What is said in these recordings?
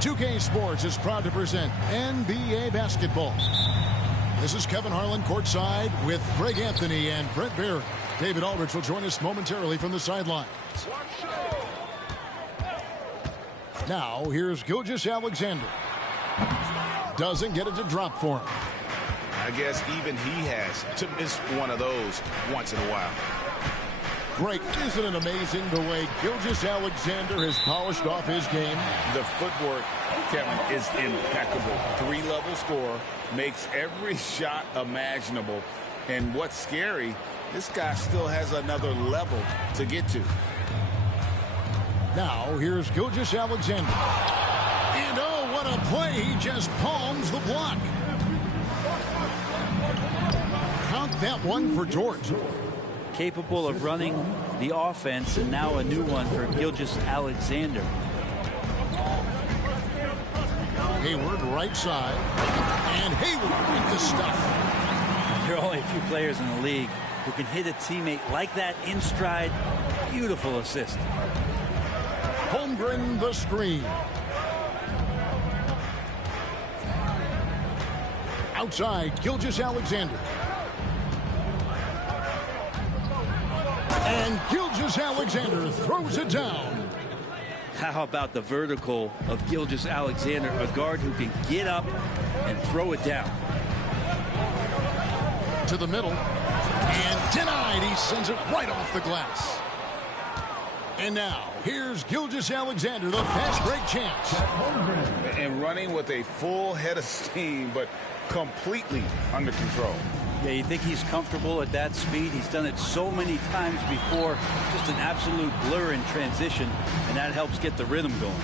2K Sports is proud to present NBA basketball. This is Kevin Harlan courtside with Greg Anthony and Brent Barry. David Aldridge will join us momentarily from the sidelines. Now, here's Gilgeous-Alexander. Doesn't get it to drop for him. I guess even he has to miss one of those once in a while. Greg, isn't it amazing the way Gilgeous-Alexander has polished off his game? The footwork, Kevin, is impeccable. Three-level scorer, makes every shot imaginable. And what's scary, this guy still has another level to get to. Now, here's Gilgeous-Alexander. And oh, what a play. He just palms the block. Count that one for George. Capable of running the offense, and now a new one for Gilgeous-Alexander. Hayward right side, and Hayward with the stuff. There are only a few players in the league who can hit a teammate like that in stride. Beautiful assist. Holmgren the screen. Outside, Gilgeous-Alexander. And Gilgeous-Alexander throws it down. How about the vertical of Gilgeous-Alexander, a guard who can get up and throw it down. To the middle. And denied. He sends it right off the glass. And now, here's Gilgeous-Alexander, the fast break chance. And running with a full head of steam, but completely under control. Yeah, you think he's comfortable at that speed? He's done it so many times before. Just an absolute blur in transition, and that helps get the rhythm going.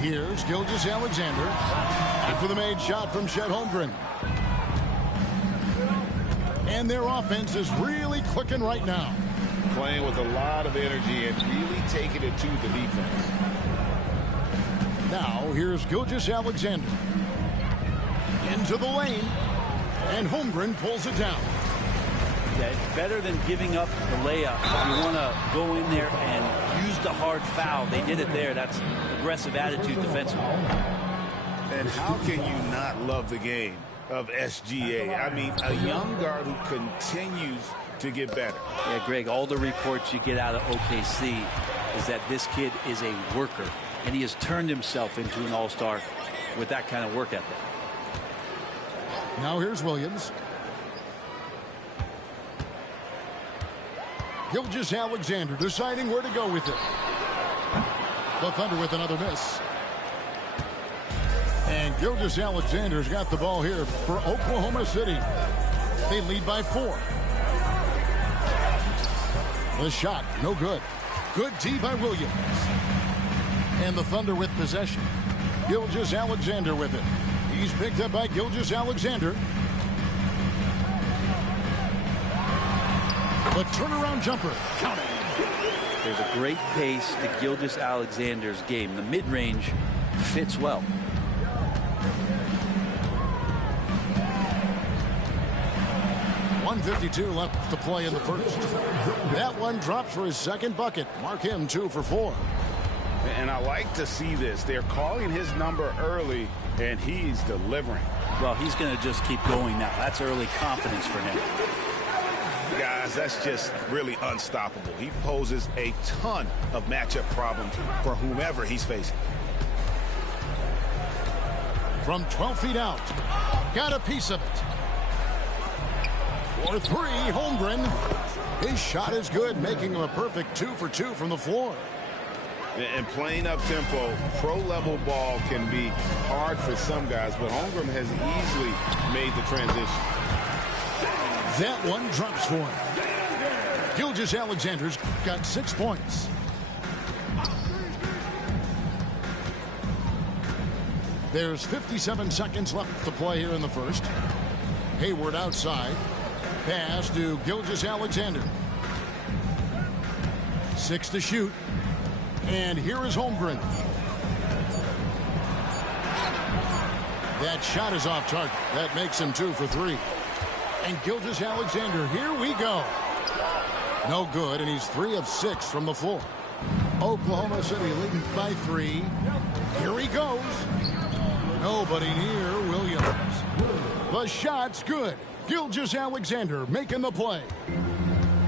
Here's Gilgeous-Alexander after the made shot from Chet Holmgren. And their offense is really clicking right now. Playing with a lot of energy and really taking it to the defense. Now, here's Gilgeous-Alexander. Into the lane. And Holmgren pulls it down. Yeah, better than giving up the layup. You want to go in there and use the hard foul. They did it there. That's aggressive attitude defensively. And how can you not love the game of SGA? I mean, a young guard who continues to get better. Yeah, Greg, all the reports you get out of OKC is that this kid is a worker, and he has turned himself into an all-star with that kind of work ethic. Now here's Williams. Gilgeous-Alexander deciding where to go with it. The Thunder with another miss. And Gilgeous-Alexander's got the ball here for Oklahoma City. They lead by 4. The shot, no good. Good D by Williams. And the Thunder with possession. Gilgeous-Alexander with it. He's picked up by Gilgeous-Alexander. The turnaround jumper. Count it. There's a great pace to Gilgeous-Alexander's game. The mid-range fits well. .152 left to play in the first. That one drops for his second bucket. Mark him 2 for 4. And I like to see this. They're calling his number early, and he's delivering. Well, he's going to just keep going now. That's early confidence for him. Guys, that's just really unstoppable. He poses a ton of matchup problems for whomever he's facing. From 12 feet out. Got a piece of it. For 3, Holmgren. His shot is good, making him a perfect 2 for 2 from the floor. And playing up-tempo, pro-level ball can be hard for some guys, but Holmgren has easily made the transition. That one drops for him. Gilgeous-Alexander's got 6 points. There's 57 seconds left to play here in the first. Hayward outside. Pass to Gilgeous-Alexander. 6 to shoot. And here is Holmgren. That shot is off target. That makes him 2 for 3. And Gilgeous-Alexander, here we go. No good, and he's 3 of 6 from the floor. Oklahoma City leading by 3. Here he goes. Nobody near Williams. The shot's good. Gilgeous-Alexander making the play.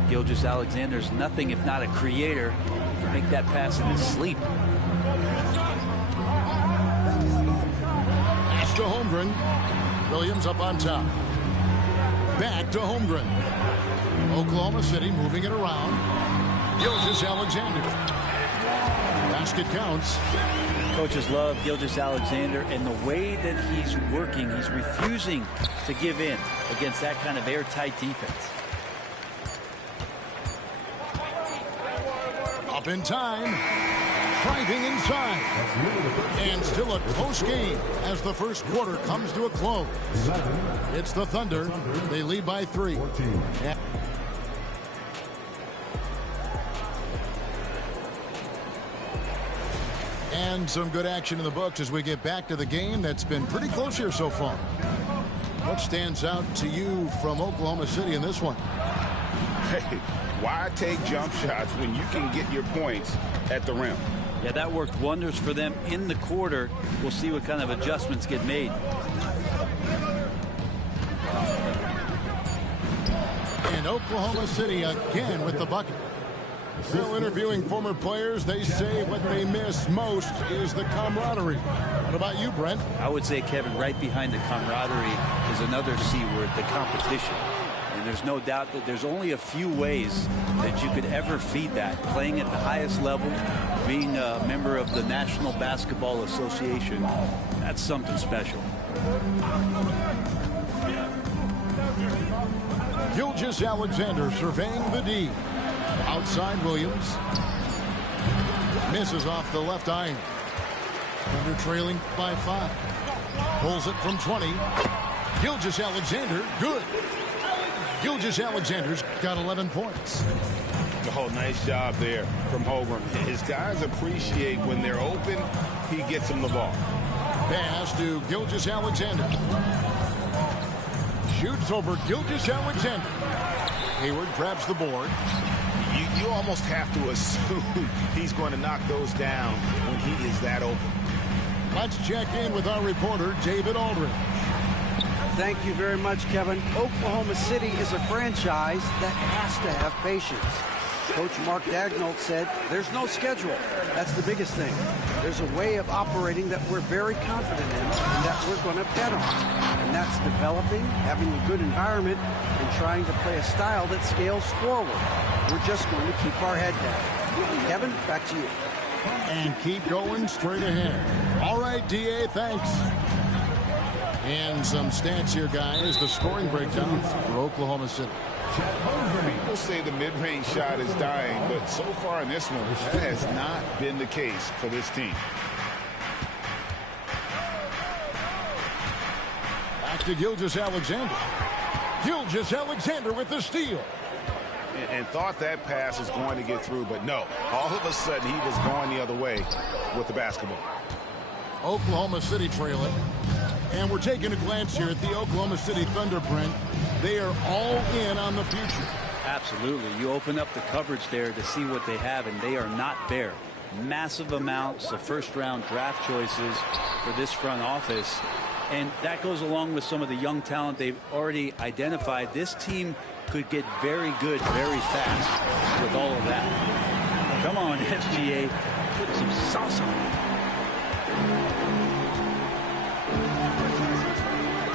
Gilgeous-Alexander's nothing if not a creator. He can make that pass in his sleep. Pass to Holmgren. Williams up on top. Back to Holmgren. Oklahoma City moving it around. Gilgeous-Alexander. Basket counts. Coaches love Gilgeous-Alexander, and the way that he's working, he's refusing to give in against that kind of airtight defense. Up in time. Driving inside. And still a close game as the first quarter comes to a close. It's the Thunder. They lead by 3. And some good action in the books as we get back to the game that's been pretty close here so far. What stands out to you from Oklahoma City in this one? Hey, why take jump shots when you can get your points at the rim? Yeah, that worked wonders for them in the quarter. We'll see what kind of adjustments get made. And Oklahoma City again with the bucket. Still interviewing former players, they say what they miss most is the camaraderie. What about you, Brent? I would say, Kevin, right behind the camaraderie is another C word, the competition. And there's no doubt that there's only a few ways that you could ever feed that. Playing at the highest level, being a member of the National Basketball Association, that's something special. Gilgeous-Alexander surveying the D. Outside Williams. Misses off the left iron. Thunder trailing by 5. Pulls it from 20. Gilgeous-Alexander, good. Gilgeous-Alexander's got 11 points. Oh, nice job there from Holmgren. His guys appreciate when they're open, he gets them the ball. Pass to Gilgeous-Alexander. Shoots over Gilgeous-Alexander. Hayward grabs the board. You almost have to assume he's going to knock those down when he is that open. Let's check in with our reporter, David Aldridge. Thank you very much, Kevin. Oklahoma City is a franchise that has to have patience. Coach Mark Daigneault said there's no schedule. That's the biggest thing. There's a way of operating that we're very confident in and that we're going to bet on. And that's developing, having a good environment, and trying to play a style that scales forward. We're just going to keep our head down. Kevin, back to you. And keep going straight ahead. All right, DA, thanks. And some stats here, guys. The scoring breakdown for Oklahoma City. People say the mid-range shot is dying, but so far in this one, that has not been the case for this team. Back to Gilgeous-Alexander. Gilgeous-Alexander with the steal. And thought that pass was going to get through, but no. All of a sudden, he was going the other way with the basketball. Oklahoma City trailing. And we're taking a glance here at the Oklahoma City Thunder, Brent. They are all in on the future. Absolutely. You open up the coverage there to see what they have, and they are not bare. Massive amounts of first-round draft choices for this front office. And that goes along with some of the young talent they've already identified. This team could get very good very fast with all of that. Come on, SGA. Put some sauce on it.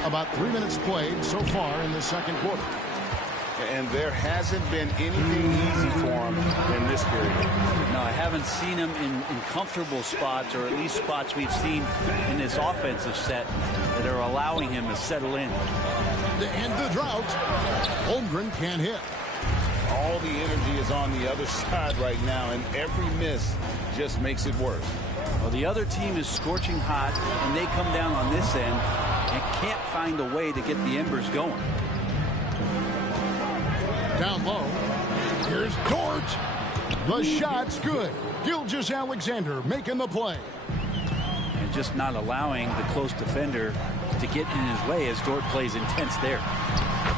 About 3 minutes played so far in the second quarter. And there hasn't been anything easy for him in this period. No, I haven't seen him in comfortable spots, or at least spots we've seen in this offensive set that are allowing him to settle in. To end the drought, Holmgren can't hit. All the energy is on the other side right now, and every miss just makes it worse. Well, the other team is scorching hot, and they come down on this end and can't find a way to get the embers going. Down low. Here's Dort. The shot's good. Gilgeous-Alexander making the play. And just not allowing the close defender to get in his way as Dort plays intense there.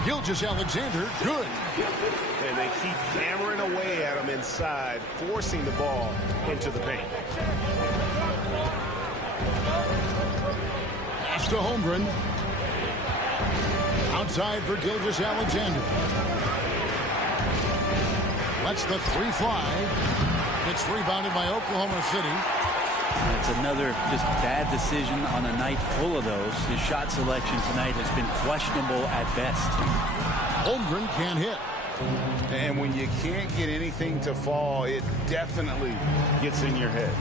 Gilgeous-Alexander, good. And they keep hammering away at him inside, forcing the ball into the paint. Pass to Holmgren. Outside for Gilgeous-Alexander. Lets the three fly. It's rebounded by Oklahoma City. It's another just bad decision on a night full of those. His shot selection tonight has been questionable at best. Holmgren can't hit. And when you can't get anything to fall, it definitely gets in your head.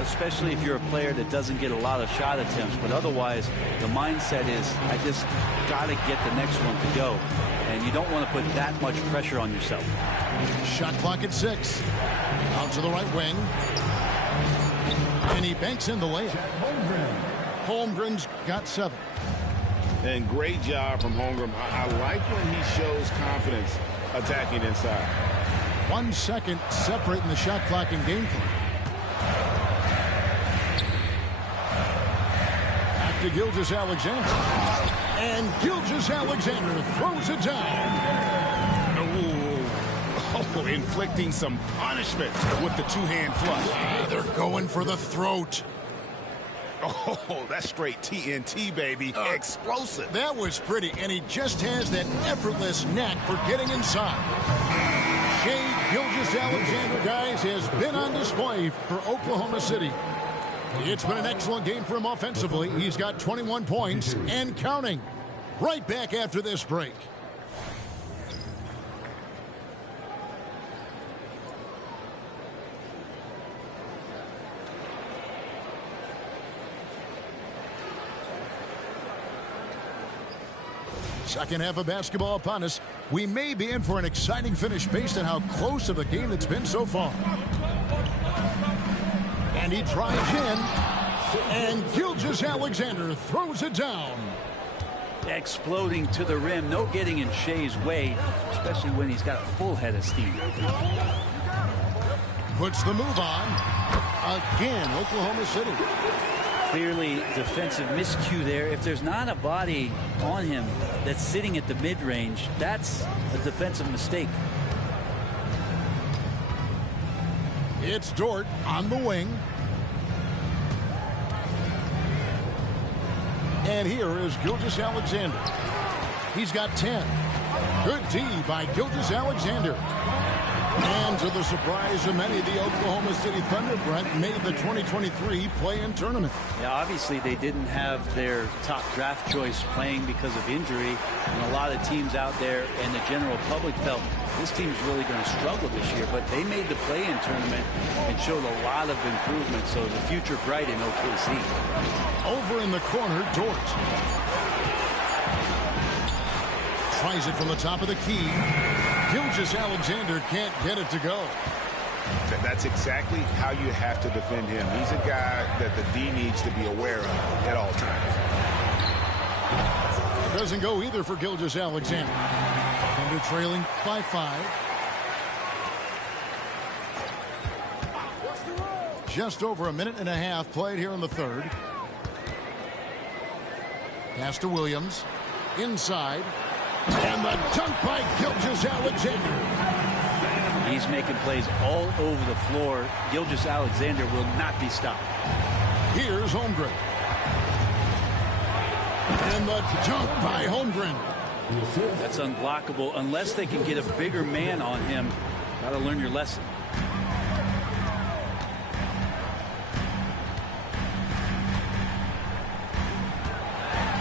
Especially if you're a player that doesn't get a lot of shot attempts. But otherwise, the mindset is, I just got to get the next one to go. And you don't want to put that much pressure on yourself. Shot clock at 6. Out to the right wing. And he banks in the layup. Holmgren's got 7. And great job from Holmgren. I like when he shows confidence attacking inside. 1 second separating the shot clock and game clock. Back to Gilgeous-Alexander. And Gilgeous-Alexander throws it down. Oh, inflicting some punishment with the two-hand flush. Yeah, they're going for the throat. Oh, that's straight TNT, baby. Explosive. That was pretty, and he just has that effortless knack for getting inside. Shai Gilgeous-Alexander, guys, has been on display for Oklahoma City. It's been an excellent game for him offensively. He's got 21 points and counting. Right back after this break. Second half of basketball upon us. We may be in for an exciting finish based on how close of a game it's been so far. And he drives in. And Gilgeous-Alexander throws it down. Exploding to the rim. No getting in Shai's way, especially when he's got a full head of steam. Puts the move on. Again, Oklahoma City. Clearly defensive miscue there. If there's not a body on him that's sitting at the mid-range, that's a defensive mistake. It's Dort on the wing. And here is Gilgeous-Alexander. He's got 10. Good D by Gilgeous-Alexander. And to the surprise of many, the Oklahoma City Thunder, Brent, made the 2023 play-in tournament. Yeah, obviously they didn't have their top draft choice playing because of injury. And a lot of teams out there and the general public felt this team's really going to struggle this year. But they made the play-in tournament and showed a lot of improvement. So the future bright in OKC. Over in the corner, Dort. Tries it from the top of the key. Gilgeous-Alexander can't get it to go. That's exactly how you have to defend him. He's a guy that the D needs to be aware of at all times. It doesn't go either for Gilgeous-Alexander. Thunder trailing by 5. Just over a minute and a half played here in the third. Pass to Williams. Inside. And the dunk by Gilgeous-Alexander. He's making plays all over the floor. Gilgeous-Alexander will not be stopped. Here's Holmgren. And the dunk by Holmgren. That's unblockable unless they can get a bigger man on him. Got to learn your lesson.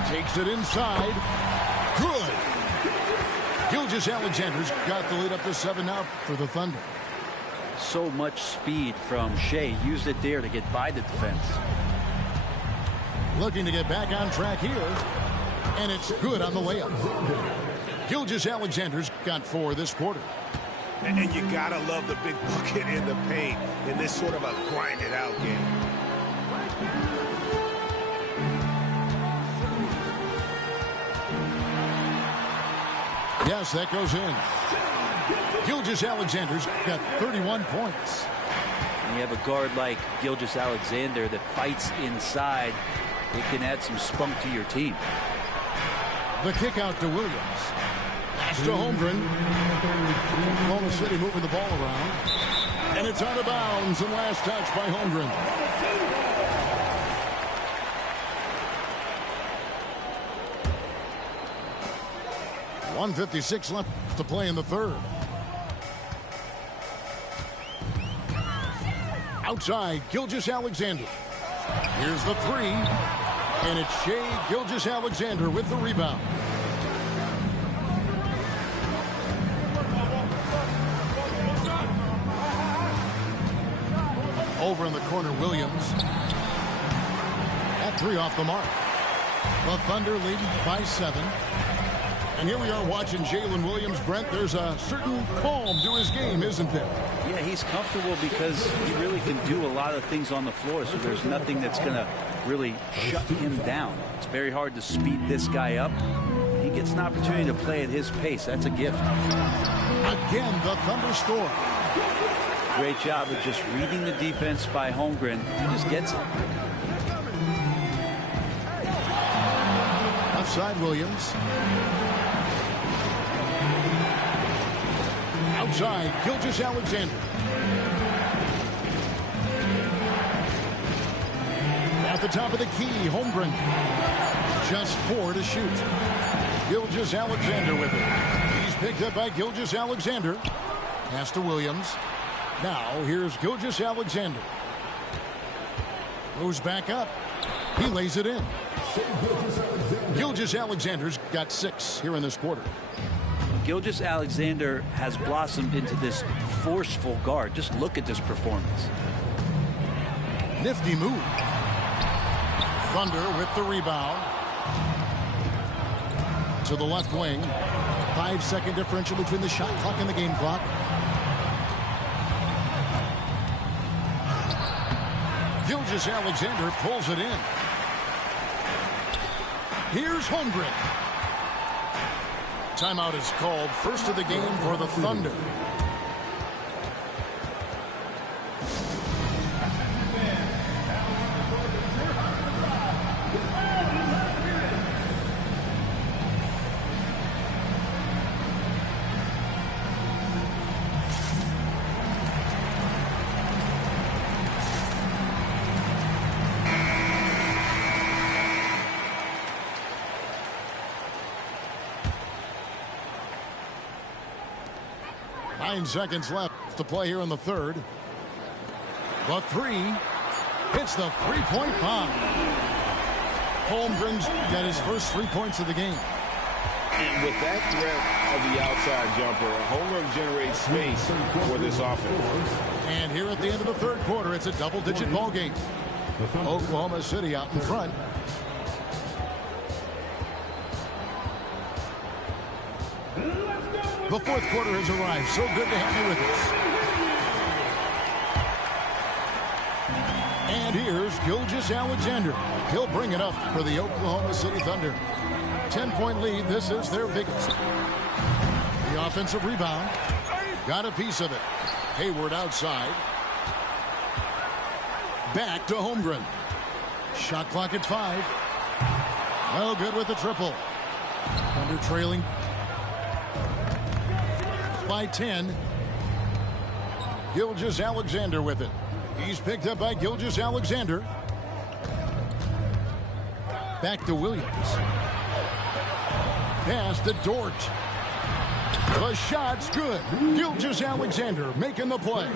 Takes it inside. Good. Gilgeous-Alexander's got the lead up to 7 now for the Thunder. So much speed from Shai. Used it there to get by the defense. Looking to get back on track here. And it's good on the layup. Gilgeous-Alexander's got 4 this quarter. And you gotta love the big bucket in the paint in this sort of a grinded out game. Yes, that goes in. Gilgeous-Alexander's got 31 points. When you have a guard like Gilgeous-Alexander that fights inside, it can add some spunk to your team. The kick out to Williams. Pass to Holmgren. Oklahoma City moving the ball around. And it's out of bounds and last touch by Holmgren. 1:56 left to play in the third. Outside, Gilgeous-Alexander. Here's the three. And it's Shai Gilgeous-Alexander with the rebound. Over in the corner, Williams. That three off the mark. The Thunder leading by 7. And here we are watching Jalen Williams. Brent, there's a certain calm to his game, isn't there? Yeah, he's comfortable because he really can do a lot of things on the floor, so there's nothing that's going to really shut him down. It's very hard to speed this guy up. He gets an opportunity to play at his pace. That's a gift. Again, the Thunder score. Great job of just reading the defense by Holmgren. He just gets it. Outside, Williams. Outside, Gilgeous-Alexander. At the top of the key, Holmgren. Just 4 to shoot. Gilgeous-Alexander with it. He's picked up by Gilgeous-Alexander. Pass to Williams. Now, here's Gilgeous-Alexander. Goes back up. He lays it in. Gilgeous-Alexander's got 6 here in this quarter. Gilgeous-Alexander has blossomed into this forceful guard. Just look at this performance. Nifty move. Thunder with the rebound. To the left wing. 5-second differential between the shot clock and the game clock. Gilgeous-Alexander pulls it in. Here's Holmgren. Timeout is called. First of the game for the Thunder. Seconds left to play here in the third. The three hits the three-point bomb. Holmgren's got his first 3 points of the game. And with that threat of the outside jumper, Holmgren generates space for this offense. And here at the end of the third quarter, it's a double-digit ball game. Oklahoma City out in front. The fourth quarter has arrived. So good to have you with us. And here's Gilgeous-Alexander. He'll bring it up for the Oklahoma City Thunder. 10-point lead. This is their biggest. The offensive rebound. Got a piece of it. Hayward outside. Back to Holmgren. Shot clock at 5. Well, good with the triple. Thunder trailing by 10. Gilgeous-Alexander with it. He's picked up by Gilgeous-Alexander. Back to Williams. Pass to Dort. The shot's good. Gilgeous-Alexander making the play.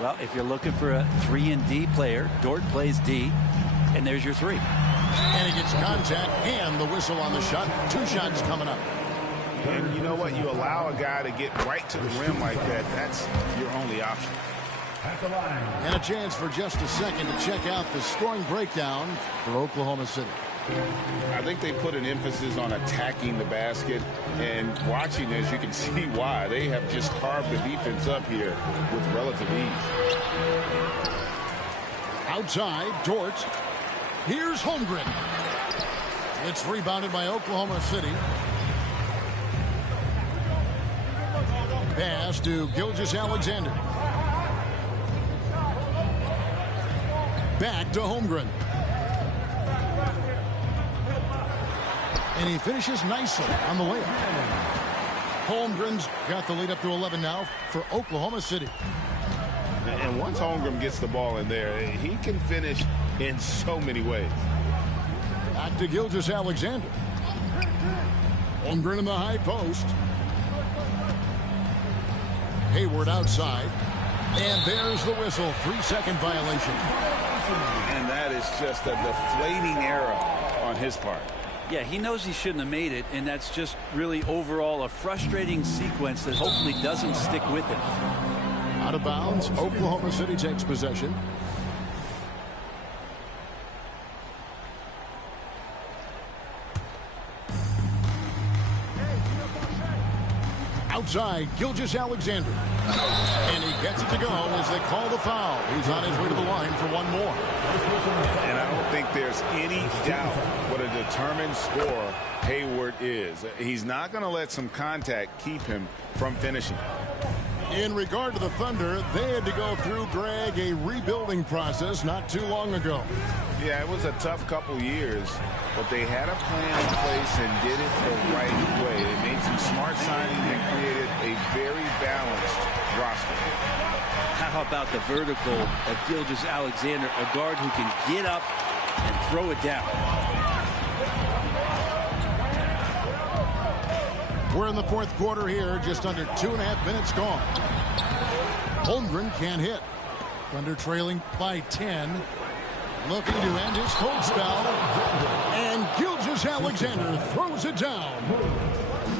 Well, if you're looking for a 3-and-D player, Dort plays D, and there's your 3. And he gets contact and the whistle on the shot. 2 shots coming up. And you know what? You allow a guy to get right to the rim like that. That's your only option. And a chance for just a second to check out the scoring breakdown for Oklahoma City. I think they put an emphasis on attacking the basket, and watching this, you can see why. They have just carved the defense up here with relative ease. Outside, Dort. Here's Holmgren. It's rebounded by Oklahoma City. Pass to Gilgeous-Alexander. Back to Holmgren. And he finishes nicely on the layup. Holmgren's got the lead up to 11 now for Oklahoma City. And once Holmgren gets the ball in there, he can finish in so many ways. Back to Gilgeous-Alexander. Holmgren in the high post. Hayward outside. And there's the whistle. 3-second violation. And that is just a deflating error on his part. Yeah, he knows he shouldn't have made it, and that's just really overall a frustrating sequence that hopefully doesn't stick with him. Out of bounds. Oklahoma City takes possession. Outside, Gilgeous-Alexander. And he gets it to go as they call the foul. He's on his way to the line for one more. And I don't think there's any doubt what a determined scorer Hayward is. He's not going to let some contact keep him from finishing. In regard to the Thunder, they had to go through, Greg, a rebuilding process not too long ago. Yeah, it was a tough couple years, but they had a plan in place and did it the right way. They made some smart signings and created a very balanced roster. How about the vertical of Gilgeous-Alexander, a guard who can get up and throw it down. We're in the fourth quarter here, just under 2.5 minutes gone. Holmgren can't hit. Thunder trailing by 10. Looking to end his cold spell. And Gilgeous-Alexander throws it down.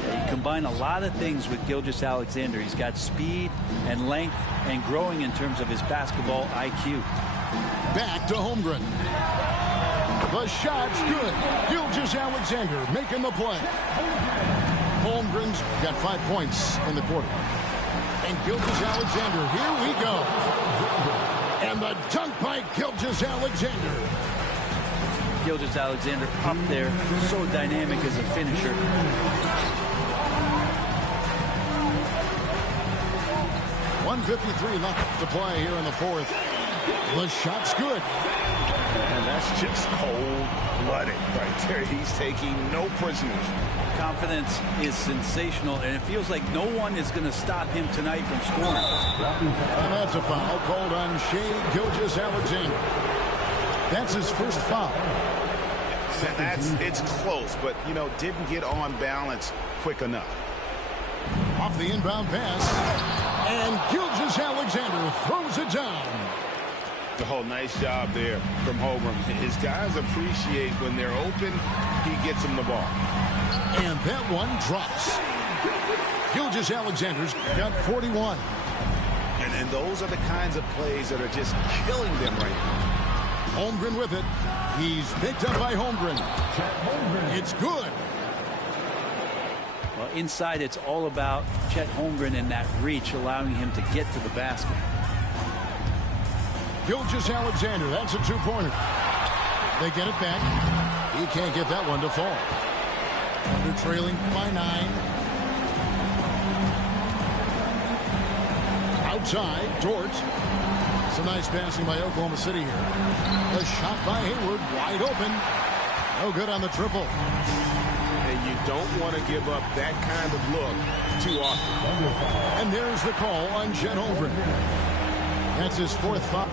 Yeah, you combine a lot of things with Gilgeous-Alexander. He's got speed and length and growing in terms of his basketball IQ. Back to Holmgren. The shot's good. Gilgeous-Alexander making the play. Holmgren's got 5 points in the quarter. And Gilgeous-Alexander, here we go. And the dunk by Gilgeous-Alexander. Gilgeous-Alexander up there, so dynamic as a finisher. 1:53 left to play here in the fourth. The shot's good. And that's just cold-blooded right there. He's taking no prisoners. Confidence is sensational, and it feels like no one is going to stop him tonight from scoring. And that's a foul called on Shai Gilgeous-Alexander. That's his first foul. It's close, but, you know, didn't get on balance quick enough. Off the inbound pass. And Gilgeous-Alexander throws it down. Oh, nice job there from Holmgren. His guys appreciate when they're open, he gets them the ball. And that one drops. Gilgeous-Alexander's got 41. And those are the kinds of plays that are just killing them right now. Holmgren with it. He's picked up by Holmgren. It's good. Well, inside, it's all about Chet Holmgren and that reach, allowing him to get to the basket. Gilgeous-Alexander, that's a two-pointer. They get it back. He can't get that one to fall. Under trailing by 9. Outside, Dort. Some nice passing by Oklahoma City here. A shot by Hayward, wide open. No good on the triple. And you don't want to give up that kind of look too often. And there's the call on Chet Holmgren. That's his fourth foul.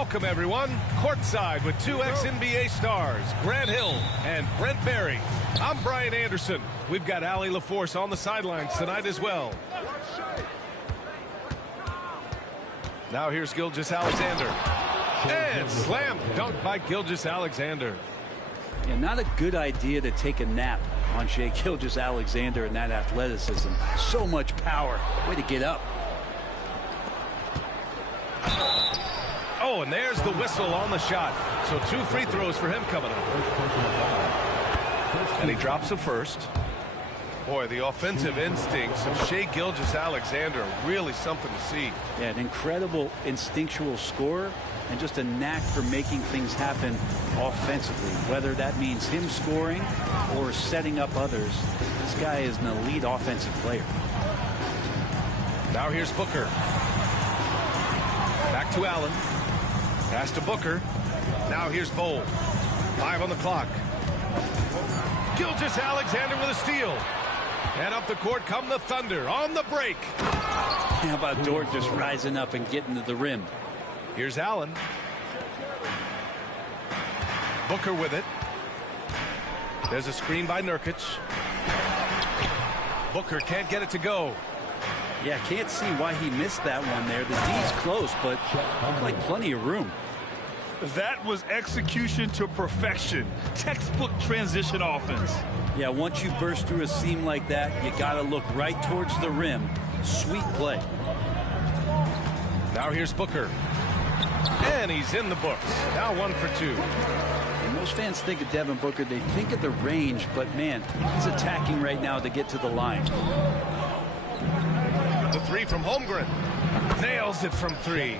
Welcome, everyone. Courtside with two ex-NBA stars, Grant Hill and Brent Barry. I'm Brian Anderson. We've got Allie LaForce on the sidelines tonight as well. Now here's Gilgeous-Alexander. And slam dunk by Gilgeous-Alexander. Yeah, not a good idea to take a nap on Shai Gilgeous-Alexander and that athleticism. So much power. Way to get up. Oh, and there's the whistle on the shot. So 2 free throws for him coming up. And he drops a first. Boy, the offensive instincts of Shai Gilgeous-Alexander, really something to see. Yeah, an incredible instinctual scorer and just a knack for making things happen offensively, whether that means him scoring or setting up others. This guy is an elite offensive player. Now here's Booker. Back to Allen. Pass to Booker. Now here's Bowl. 5 on the clock. Gilgeous-Alexander with a steal. And up the court come the Thunder on the break. How about Dort just rising up and getting to the rim? Here's Allen. Booker with it. There's a screen by Nurkic. Booker can't get it to go. Yeah, can't see why he missed that one there. The D's close, but looked like plenty of room. That was execution to perfection. Textbook transition offense. Yeah, once you burst through a seam like that, you got to look right towards the rim. Sweet play. Now here's Booker. And he's in the books. Now 1 for 2. And most fans think of Devin Booker, they think of the range, but man, he's attacking right now to get to the line. The 3 from Holmgren. Nails it from 3.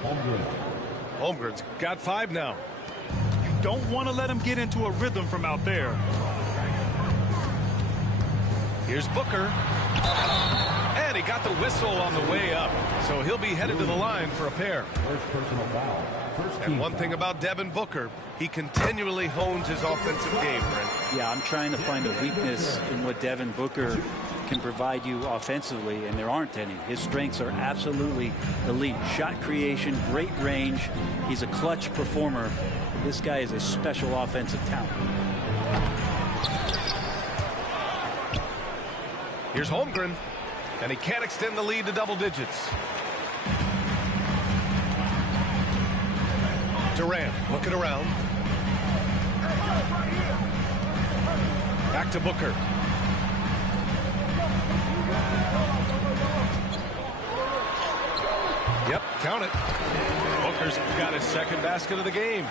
Holmgren's got 5 now. You don't want to let him get into a rhythm from out there. Here's Booker. And he got the whistle on the way up. So he'll be headed to the line for a pair. And one thing about Devin Booker, he continually hones his offensive game, Brent. Yeah, I'm trying to find a weakness in what Devin Booker can provide you offensively, and there aren't any. His strengths are absolutely elite. Shot creation, great range. He's a clutch performer. This guy is a special offensive talent. Here's Holmgren, and he can't extend the lead to double digits. Durant looking around. Back to Booker. Yep, count it. Booker's got his second basket of the game.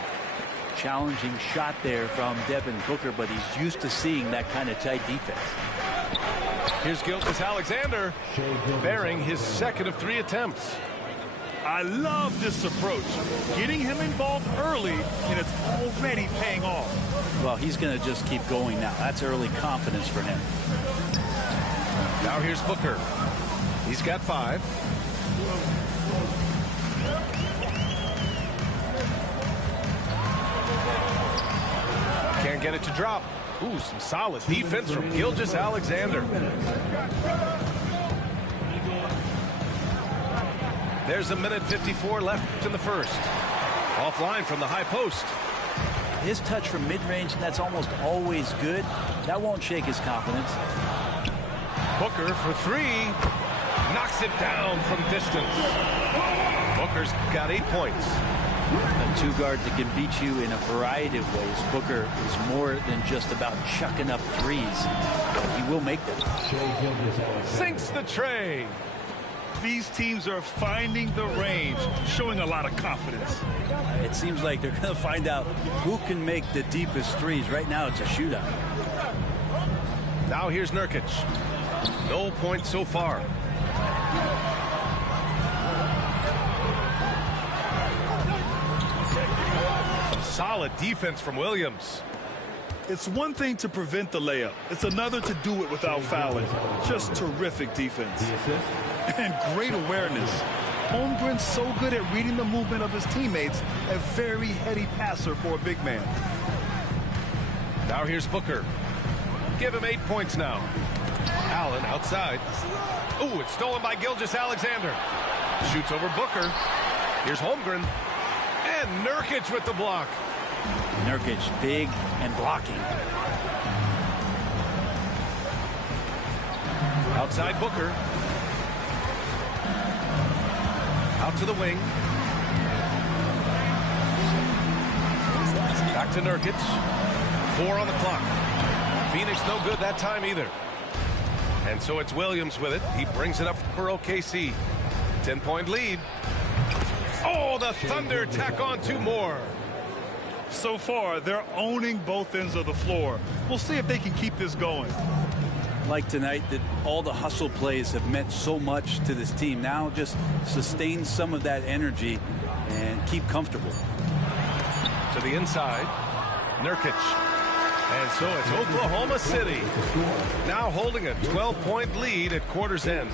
Challenging shot there from Devin Booker, but he's used to seeing that kind of tight defense. Here's Gilgeous-Alexander bearing his second of 3 attempts. I love this approach. Getting him involved early, and it's already paying off. Well, he's going to just keep going now. That's early confidence for him. Now here's Booker. He's got 5. Can't get it to drop. Ooh, some solid defense from Gilgeous-Alexander. There's a minute 54 left in the first. Offline from the high post. His touch from mid-range, and that's almost always good. That won't shake his confidence. Booker for 3. Knocks it down from distance. Booker's got 8 points. A two-guard that can beat you in a variety of ways. Booker is more than just about chucking up threes. He will make them. Sinks the tray. These teams are finding the range, showing a lot of confidence. It seems like they're going to find out who can make the deepest threes. Right now, it's a shootout. Now here's Nurkic. No points so far. Some solid defense from Williams. It's one thing to prevent the layup. It's another to do it without fouling. Just terrific defense. And great awareness. Holmgren's so good at reading the movement of his teammates. A very heady passer for a big man. Now here's Booker. Give him 8 points now. Allen outside. Ooh, it's stolen by Gilgeous-Alexander. Shoots over Booker. Here's Holmgren. And Nurkic with the block. Nurkic, big and blocking. Outside Booker. Out to the wing. Back to Nurkic. 4 on the clock. Phoenix no good that time either. And so it's Williams with it. He brings it up for OKC. 10-point lead. Oh, the Thunder tack on 2 more. So far, they're owning both ends of the floor. We'll see if they can keep this going. Like tonight, that all the hustle plays have meant so much to this team. Now just sustain some of that energy and keep comfortable. To the inside, Nurkic. And so it's Oklahoma City now holding a 12-point lead at quarter's end.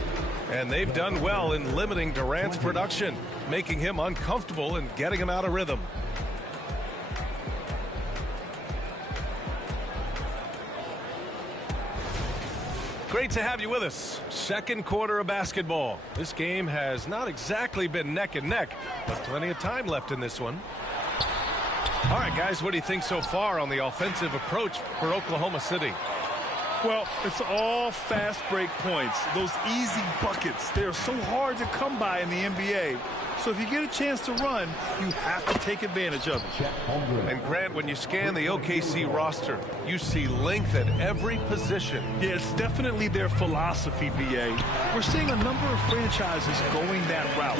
And they've done well in limiting Durant's production, making him uncomfortable and getting him out of rhythm. Great to have you with us. Second quarter of basketball. This game has not exactly been neck and neck, but plenty of time left in this one. All right, guys, what do you think so far on the offensive approach for Oklahoma City? Well, it's all fast break points. Those easy buckets, they're so hard to come by in the NBA. So if you get a chance to run, you have to take advantage of it. And Grant, when you scan the OKC roster, you see length at every position. Yeah, it's definitely their philosophy, BA. We're seeing a number of franchises going that route.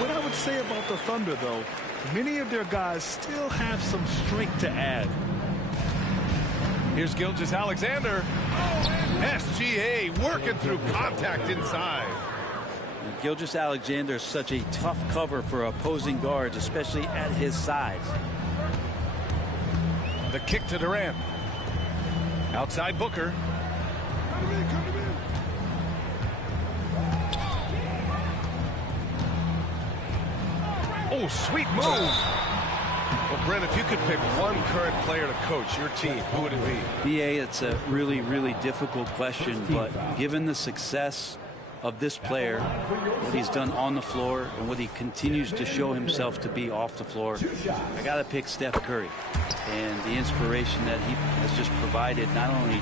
What I would say about the Thunder, though, many of their guys still have some strength to add. Here's Gilgeous-Alexander. SGA working through contact inside. Gilgeous-Alexander is such a tough cover for opposing guards, especially at his size. The kick to Durant. Outside Booker. Oh, sweet move. Well, Brent, if you could pick one current player to coach your team, who would it be? BA, it's a really, really difficult question, but given the success of this player, what he's done on the floor and what he continues to show himself to be off the floor, I got to pick Steph Curry. And the inspiration that he has just provided, not only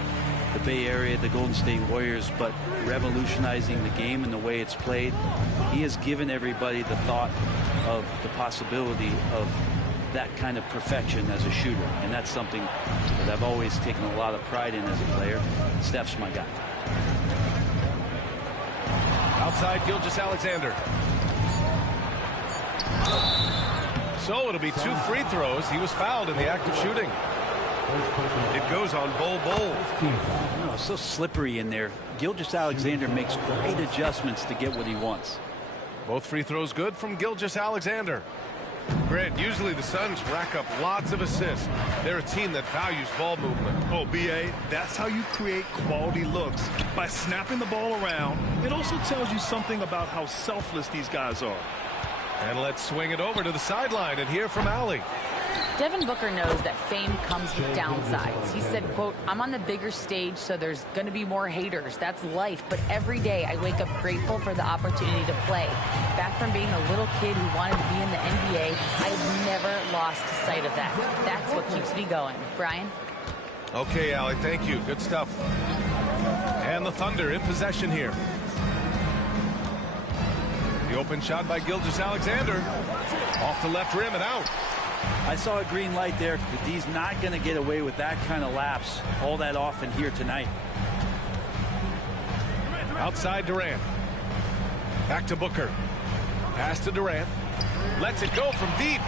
the Bay Area, the Golden State Warriors, but revolutionizing the game and the way it's played. He has given everybody the thought of the possibility of that kind of perfection as a shooter. And that's something that I've always taken a lot of pride in as a player. Steph's my guy. Outside Gilgeous-Alexander. So it'll be 2 free throws. He was fouled in the act of shooting. It goes on Bol. Oh, so slippery in there. Gilgeous-Alexander makes great adjustments to get what he wants. Both free throws good from Gilgeous-Alexander. Grant, usually the Suns rack up lots of assists. They're a team that values ball movement. Oh, BA, that's how you create quality looks. By snapping the ball around, it also tells you something about how selfless these guys are. And let's swing it over to the sideline and hear from Allie. Devin Booker knows that fame comes with downsides. He said, quote, "I'm on the bigger stage, so there's going to be more haters. That's life. But every day I wake up grateful for the opportunity to play. Back from being a little kid who wanted to be in the NBA, I've never lost sight of that. That's what keeps me going." Brian? Okay, Allie, thank you. Good stuff. And the Thunder in possession here. The open shot by Gilgeous-Alexander. Off the left rim and out. I saw a green light there, but he's not going to get away with that kind of lapse all that often here tonight. Outside Durant. Back to Booker. Pass to Durant. Lets it go from deep.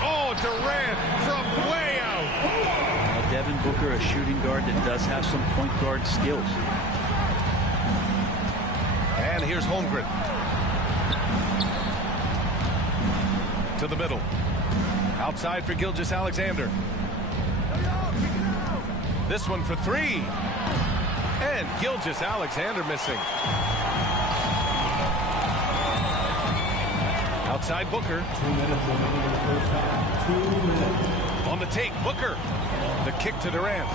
Oh, Durant from way out. Now, Devin Booker, a shooting guard that does have some point guard skills. And here's Holmgren. To the middle. Outside for Gilgeous-Alexander. This one for 3. And Gilgeous-Alexander missing. Outside Booker. On the take, Booker. The kick to Durant.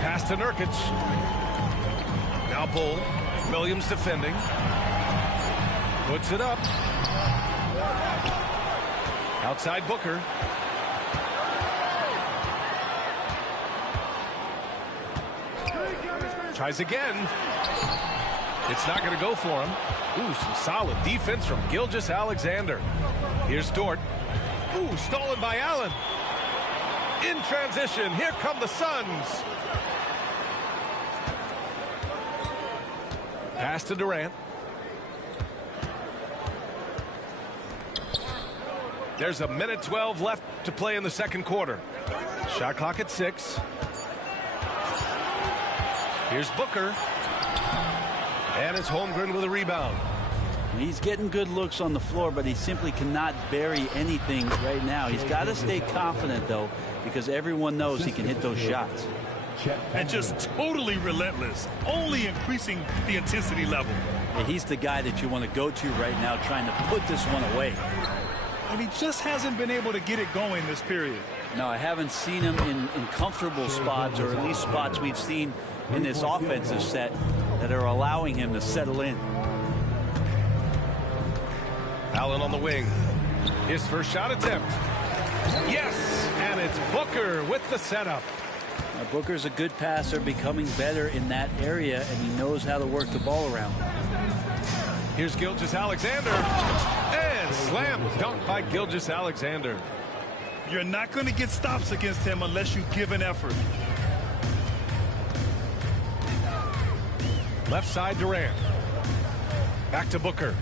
Pass to Nurkic. Now Bol. Williams defending. Puts it up. Outside Booker. Tries again. It's not going to go for him. Ooh, some solid defense from Gilgeous-Alexander. Here's Dort. Ooh, stolen by Allen. In transition, here come the Suns. Pass to Durant. There's a minute 12 left to play in the second quarter. Shot clock at 6. Here's Booker. And it's Holmgren with a rebound. He's getting good looks on the floor, but he simply cannot bury anything right now. He's got to stay confident, though, because everyone knows he can hit those shots. And just totally relentless, only increasing the intensity level. Yeah, he's the guy that you want to go to right now, trying to put this one away. And he just hasn't been able to get it going this period. No, I haven't seen him in comfortable spots, or at least spots we've seen in this offensive set that are allowing him to settle in. Allen on the wing. His first shot attempt. Yes, and it's Booker with the setup. Now, Booker's a good passer, becoming better in that area, and he knows how to work the ball around. Here's Gilgeous-Alexander. And slam dunk by Gilgeous-Alexander. You're not going to get stops against him unless you give an effort. Left side Durant. Back to Booker.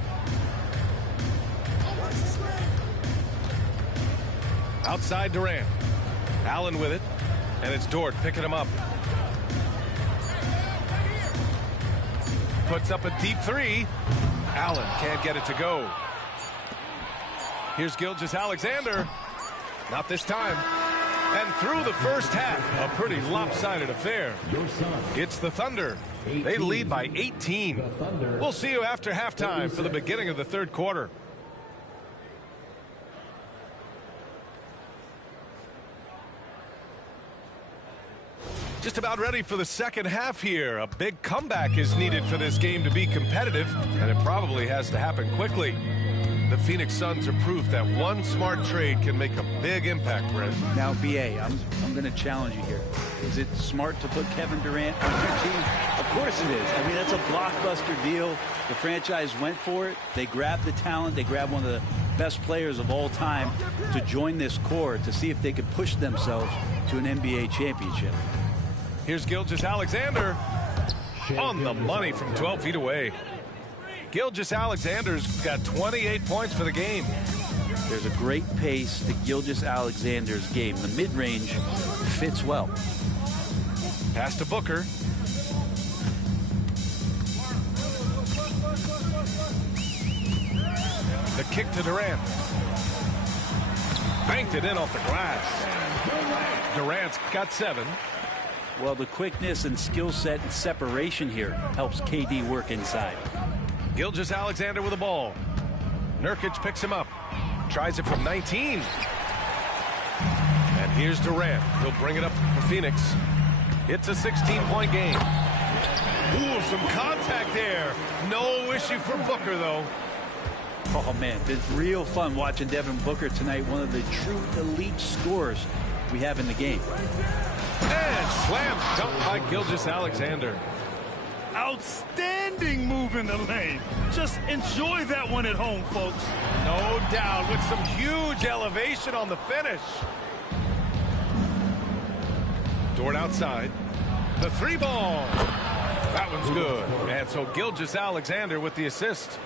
Outside Durant. Allen with it. And it's Dort picking him up. Puts up a deep three. Allen can't get it to go. Here's Gilgeous-Alexander. Not this time. And through the first half, a pretty lopsided affair. It's the Thunder. They lead by 18. We'll see you after halftime for the beginning of the third quarter. Just about ready for the second half here. A big comeback is needed for this game to be competitive, and it probably has to happen quickly. The Phoenix Suns are proof that one smart trade can make a big impact, Brent. Now, B.A., I'm going to challenge you here. Is it smart to put Kevin Durant on your team? Of course it is. I mean, that's a blockbuster deal. The franchise went for it. They grabbed the talent. They grabbed one of the best players of all time to join this core to see if they could push themselves to an NBA championship. Here's Gilgeous-Alexander on the money from 12 feet away. Gilgeous-Alexander's got 28 points for the game. There's a great pace to Gilgeous-Alexander's game. The mid-range fits well. Pass to Booker. The kick to Durant. Banked it in off the glass. Durant's got 7. Well, the quickness and skill set and separation here helps KD work inside. Gilgeous-Alexander with the ball. Nurkic picks him up. Tries it from 19. And here's Durant. He'll bring it up for Phoenix. It's a 16-point game. Ooh, some contact there. No issue for Booker, though. Oh, man, it's real fun watching Devin Booker tonight. One of the true elite scorers we have in the game. And slam dunk by Gilgeous-Alexander. Outstanding move in the lane. Just enjoy that one at home, folks. No doubt, with some huge elevation on the finish. Dort outside. The 3-ball. That one's good. And so Gilgeous-Alexander with the assist.